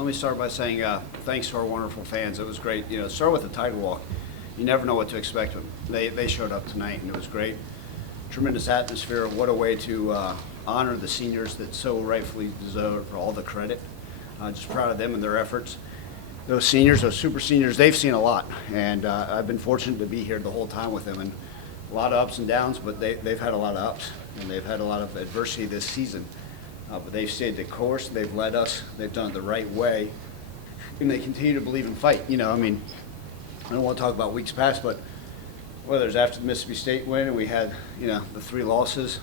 let me start by saying thanks to our wonderful fans. It was great. Start with the Tiger Walk. You never know what to expect when they showed up tonight, and it was great. Tremendous atmosphere. What a way to honor the seniors that so rightfully deserve all the credit. Just proud of them and their efforts. Those seniors, those super seniors, they've seen a lot, and I've been fortunate to be here the whole time with them. And a lot of ups and downs, but they've had a lot of ups, and they've had a lot of adversity this season. But they've stayed the course. They've led us. They've done it the right way, and they continue to believe and fight. I don't want to talk about weeks past, but whether it's after the Mississippi State win and we had, the 3 losses,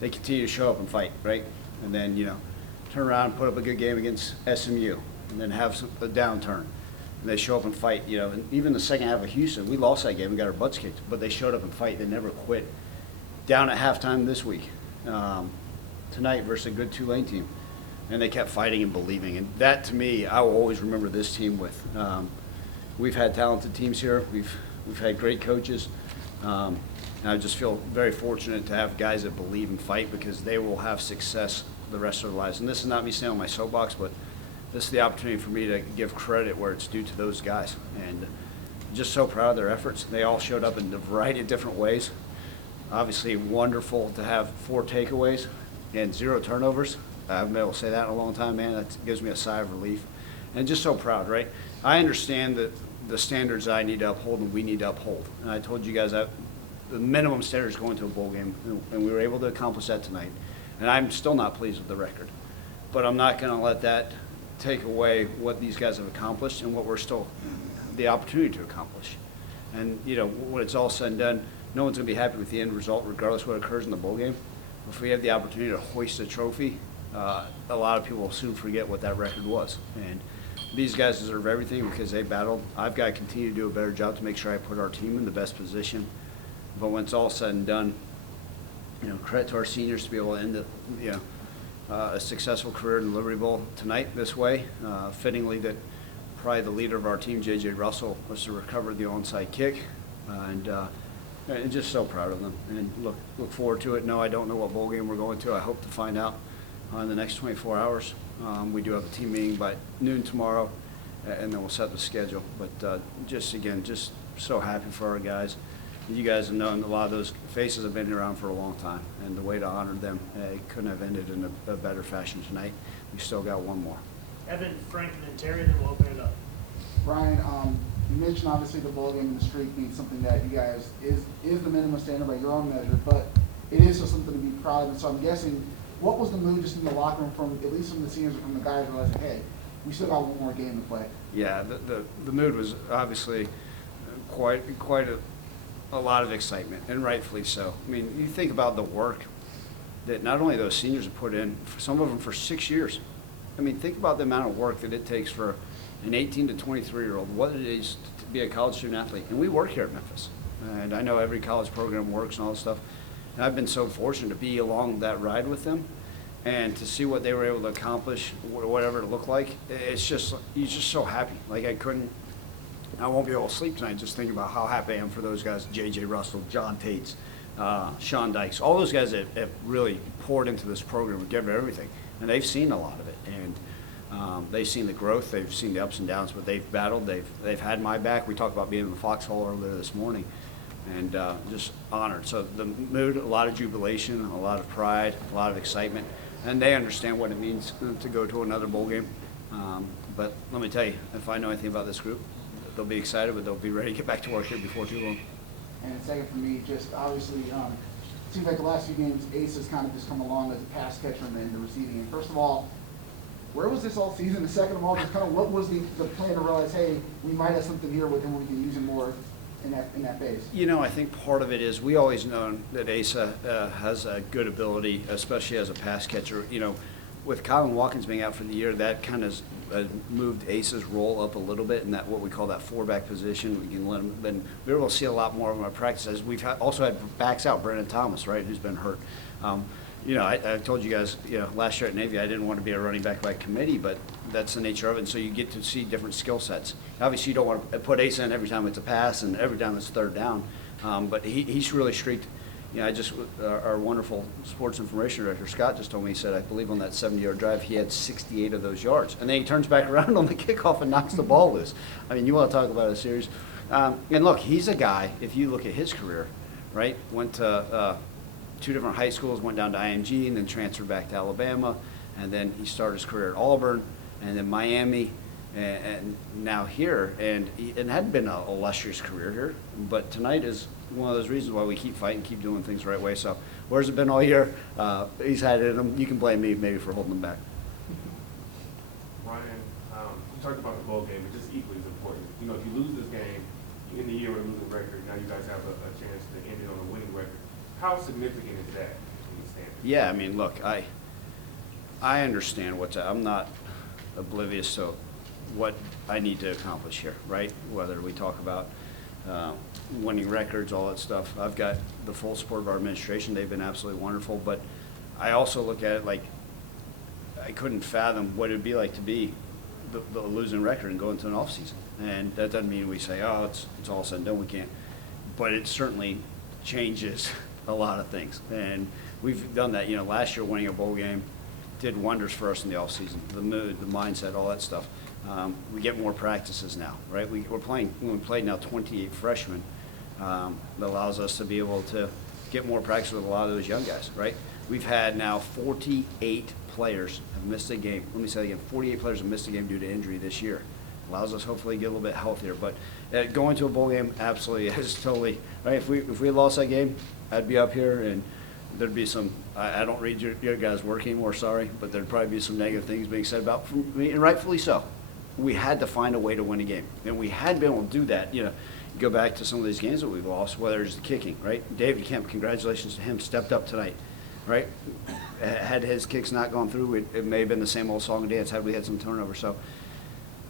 they continue to show up and fight, right? And then, turn around and put up a good game against SMU, and then have a downturn. And they show up and fight, and even the second half of Houston, we lost that game and got our butts kicked, but they showed up and fight. They never quit. Down at halftime this week, tonight versus a good Tulane team, and they kept fighting and believing. And that, to me, I will always remember this team with. We've had talented teams here. We've had great coaches. And I just feel very fortunate to have guys that believe and fight, because they will have success the rest of their lives. And this is not me saying on my soapbox, but this is the opportunity for me to give credit where it's due to those guys. And just so proud of their efforts. They all showed up in a variety of different ways. Obviously wonderful to have 4 takeaways and 0 turnovers. I haven't been able to say that in a long time, man. That gives me a sigh of relief. And just so proud, right? I understand that the standards I need to uphold and we need to uphold. And I told you guys that the minimum standard is going to a bowl game, and we were able to accomplish that tonight. And I'm still not pleased with the record. But I'm not going to let that take away what these guys have accomplished and what we're still the opportunity to accomplish. And, when it's all said and done, no one's going to be happy with the end result, regardless of what occurs in the bowl game. If we have the opportunity to hoist a trophy, a lot of people will soon forget what that record was. And these guys deserve everything because they battled. I've got to continue to do a better job to make sure I put our team in the best position. But when it's all said and done, credit to our seniors to be able to end a successful career in the Liberty Bowl tonight this way. Fittingly that probably the leader of our team, J.J. Russell, was to recover the onside kick. And just so proud of them. And look forward to it. No, I don't know what bowl game we're going to. I hope to find out in the next 24 hours. We do have a team meeting by noon tomorrow, and then we'll set the schedule. But just so happy for our guys. You guys have known a lot of those faces have been around for a long time, and the way to honor them, it couldn't have ended in a better fashion tonight. We still got one more. Evan, Frank, and then Terry, then we'll open it up. Ryan, you mentioned obviously the bowl game and the streak being something that you guys is the minimum standard by your own measure, but it is just something to be proud of. And so I'm guessing, what was the mood just in the locker room from at least from the seniors and from the guys realizing, hey, we still got one more game to play? Yeah, the mood was obviously quite a lot of excitement, and rightfully so. I mean, you think about the work that not only those seniors have put in, some of them for 6 years. I mean, think about the amount of work that it takes for an 18 to 23-year-old, what it is to be a college student athlete. And we work here at Memphis. And I know every college program works and all this stuff. And I've been so fortunate to be along that ride with them and to see what they were able to accomplish, whatever it looked like. It's just, you're just so happy. Like I won't be able to sleep tonight just thinking about how happy I am for those guys, J.J. Russell, John Tates, Sean Dykes, all those guys that have really poured into this program and given everything. And they've seen a lot of it. And they've seen the growth, they've seen the ups and downs, but they've battled, they've had my back. We talked about being in the foxhole earlier this morning, and just honored. So the mood, a lot of jubilation, a lot of pride, a lot of excitement, and they understand what it means to go to another bowl game. But let me tell you, if I know anything about this group, they'll be excited, but they'll be ready to get back to work here before too long. And second for me, just obviously, it seems like the last few games, Ace has kind of just come along as a pass catcher in the receiving end. First of all, where was this all season? And second of all, just kind of what was the plan to realize, hey, we might have something here with him where we can use him more in that base? I think part of it is we always known that Asa has a good ability, especially as a pass catcher. With Colin Watkins being out for the year, that kind of moved Asa's role up a little bit in that what we call that 4-back position. We can let him. Then we were able to see a lot more of him in our practices. We've also had backs out, Brandon Thomas, right, who's been hurt. I told you guys, last year at Navy, I didn't want to be a running back by committee, but that's the nature of it. And so you get to see different skill sets. Obviously, you don't want to put Asa in every time it's a pass and every time it's third down, but he's really streaked. you know, our wonderful sports information director, Scott, just told me, he said, I believe on that 70-yard drive, he had 68 of those yards. And then he turns back around on the kickoff and knocks the ball loose. I mean, you want to talk about a series. And look, he's a guy, if you look at his career, right, went to 2 different high schools, went down to IMG, and then transferred back to Alabama. And then he started his career at Auburn, and then Miami, and now here. And it hadn't been a illustrious career here, but tonight is one of those reasons why we keep fighting, keep doing things the right way. So where's it been all year? He's had it in him. You can blame me maybe for holding him back. Ryan, you talked about the bowl game, but just equally as important. You know, if you lose this game, you end the year with a losing record. Now you guys have a chance to end it on a winning record. How significant is that in the standings? Yeah, I mean, look, I understand I'm not oblivious to what I need to accomplish here, right? Whether we talk about winning records, all that stuff. I've got the full support of our administration. They've been absolutely wonderful. But I also look at it like I couldn't fathom what it would be like to be the losing record and go into an off season. And that doesn't mean we say, oh, it's all said and done, we can't. But it certainly changes a lot of things. And we've done that. You know, last year winning a bowl game did wonders for us in the off season. The mood, the mindset, all that stuff. We get more practices now, right? We played now 28 freshmen. That allows us to be able to get more practice with a lot of those young guys, right? We've had now 48 players have missed a game. Let me say it again, 48 players have missed a game due to injury this year. Allows us hopefully to get a little bit healthier. But going to a bowl game absolutely is totally, right? If we lost that game, I'd be up here and there'd be some, I don't read your guys' work anymore, sorry, but there'd probably be some negative things being said about me, and rightfully so. We had to find a way to win a game, and we hadn't been able to do that. You know, go back to some of these games that we've lost, whether it's the kicking, right? David Kemp, congratulations to him, stepped up tonight, right? Had his kicks not gone through, it may have been the same old song and dance had we had some turnover. So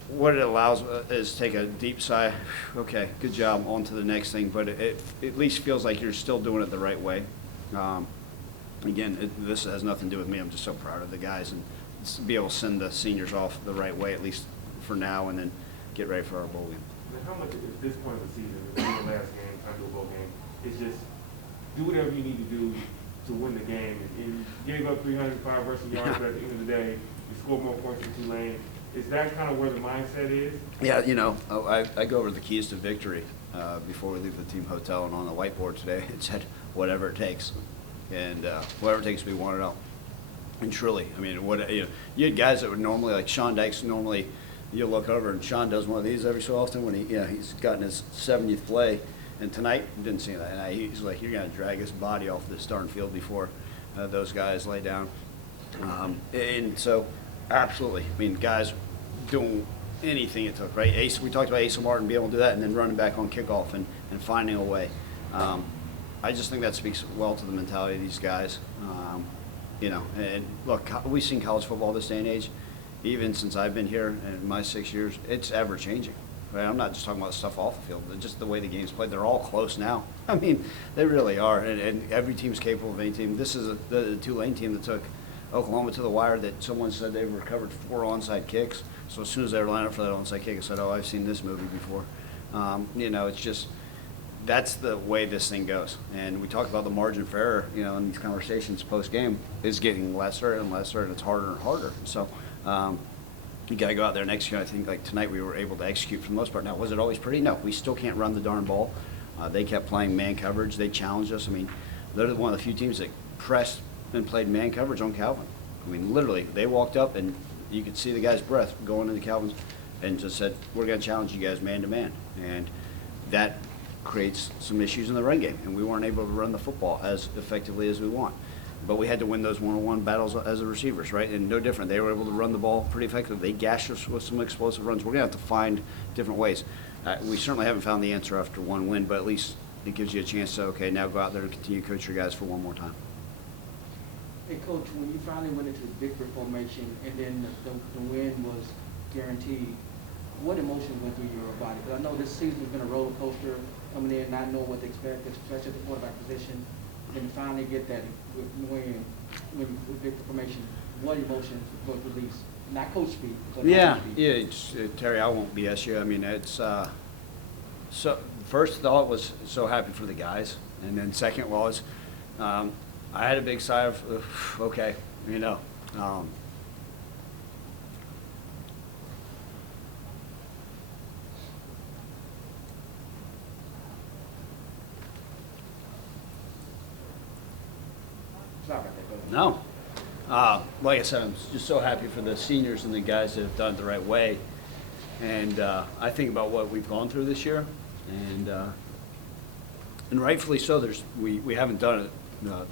what it allows is take a deep sigh, okay, good job, on to the next thing, but it at least feels like you're still doing it the right way. Again, this has nothing to do with me. I'm just so proud of the guys and to be able to send the seniors off the right way, at least for now, and then get ready for our bowl game. And how much at this point of the season, the last game, time to a bowl game, is just do whatever you need to do to win the game. And you gave up 305 rushing yards, but at the end of the day, you scored more points than Tulane. Is that kind of where the mindset is? Yeah, you know, I go over the keys to victory before we leave the team hotel, and on the whiteboard today it said, whatever it takes. And whatever it takes, we want it all. And truly, I mean, you had guys that would normally, like Sean Dykes, normally you'll look over and Sean does one of these every so often when he's gotten his 70th play. And tonight, didn't see that. And he's like, you're going to drag his body off the starting field before those guys lay down. And so, absolutely, I mean, guys doing anything it took, right? We talked about Asa Martin being able to do that and then running back on kickoff and finding a way. I just think that speaks well to the mentality of these guys. You know, and look, we've seen college football this day and age, even since I've been here in my 6 years, it's ever changing. Right? I'm not just talking about stuff off the field, but just the way the game's played. They're all close now. I mean, they really are, and every team's capable of any team. This is the Tulane team that took Oklahoma to the wire that someone said they've recovered 4 onside kicks. So as soon as they were lining up for that onside kick, I said, oh, I've seen this movie before. You know, it's just, that's the way this thing goes. And we talk about the margin for error, you know, in these conversations post-game is getting lesser and lesser, and it's harder and harder. So you got to go out there next year. I think like tonight we were able to execute for the most part. Now, was it always pretty? No, we still can't run the darn ball. They kept playing man coverage. They challenged us. I mean, they're one of the few teams that pressed and played man coverage on Calvin. I mean, literally, they walked up and you could see the guy's breath going into Calvin's and just said, we're going to challenge you guys man to man. And that creates some issues in the run game, and we weren't able to run the football as effectively as we want. But we had to win those one-on-one battles as the receivers, right? And no different. They were able to run the ball pretty effectively. They gashed us with some explosive runs. We're going to have to find different ways. We certainly haven't found the answer after one win, but at least it gives you a chance to, okay, now go out there and continue to coach your guys for one more time. Hey, Coach, when you finally went into the victory formation and then the win was guaranteed, what emotions went through your body? Because I know this season has been a roller coaster, coming in not knowing what to expect, especially at the quarterback position. Then you finally get that win with victory formation. What emotions were released? Not coach speak, but Yeah, coach speak. yeah, Terry, I won't BS you. I mean, it's so first thought was so happy for the guys, and then second was I had a big sigh of, okay, you know. Sorry about that, go ahead. No. Like I said, I'm just so happy for the seniors and the guys that have done it the right way. And I think about what we've gone through this year, and rightfully so. We haven't done it to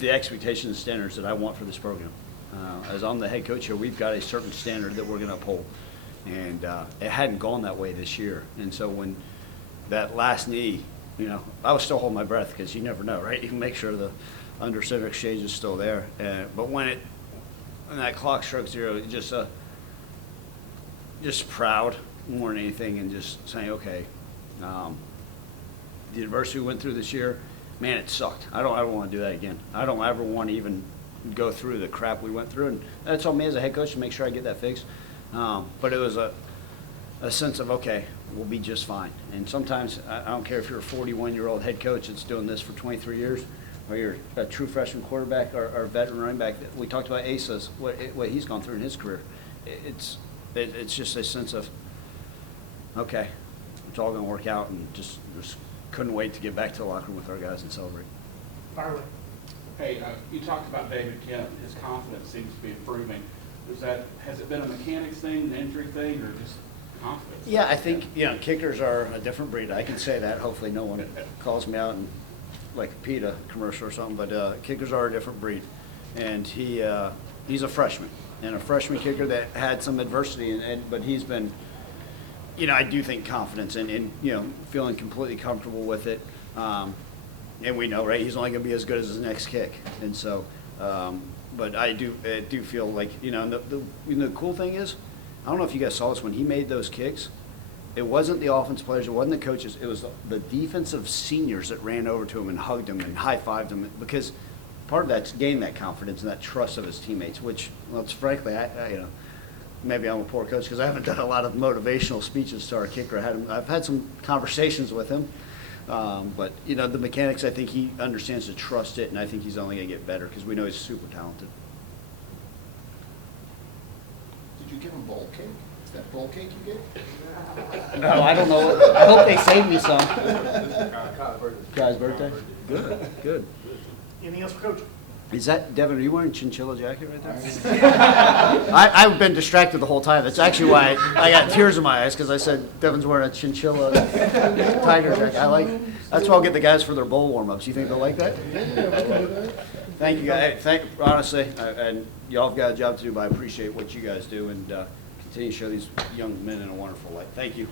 the expectations and standards that I want for this program. As I'm the head coach here, we've got a certain standard that we're going to uphold, and it hadn't gone that way this year. And so when that last knee, you know, I was still holding my breath because you never know, right? You can make sure the under center exchange is still there. But when that clock struck 0, it just proud more than anything, and just saying, okay, the adversity we went through this year, man, it sucked. I don't want to do that again. I don't ever want to even go through the crap we went through, and that's on me as a head coach to make sure I get that fixed. But it was a sense of, okay, we'll be just fine. And sometimes, I don't care if you're a 41-year-old head coach that's doing this for 23 years, or you're a true freshman quarterback or a veteran running back. We talked about Asa's, what he's gone through in his career. It's just a sense of, okay, it's all going to work out, and just couldn't wait to get back to the locker room with our guys and celebrate. Fire away. Hey, you talked about David Kemp. His confidence seems to be improving. Has it been a mechanics thing, an injury thing, or just confidence? Yeah, I think, kickers are a different breed. I can say that. Hopefully no one calls me out and like a PETA commercial or something, but kickers are a different breed. And he's a freshman, and a freshman kicker that had some adversity, but he's been, I do think confidence and feeling completely comfortable with it. And we know, right, he's only going to be as good as his next kick. And so, but I do feel like, the cool thing is, I don't know if you guys saw this, when he made those kicks, it wasn't the offense players, it wasn't the coaches, it was the defensive seniors that ran over to him and hugged him and high-fived him, because part of that's gained that confidence and that trust of his teammates, which, well, it's frankly, maybe I'm a poor coach because I haven't done a lot of motivational speeches to our kicker. I've had some conversations with him, but the mechanics, I think he understands to trust it, and I think he's only going to get better because we know he's super talented. Did you give him bowl cake? Is that bowl cake you gave? No, I don't know. I hope they saved me some. Guy's birthday? Good. Anything else for Coach? Is that, Devin, are you wearing a chinchilla jacket right there? I've been distracted the whole time. That's actually why I got tears in my eyes, because I said Devin's wearing a chinchilla tiger jacket. That's why I'll get the guys for their bowl warm-ups. You think they'll like that? Thank you, guys. Honestly, and y'all have got a job to do, but I appreciate what you guys do, and continue to show these young men in a wonderful light. Thank you.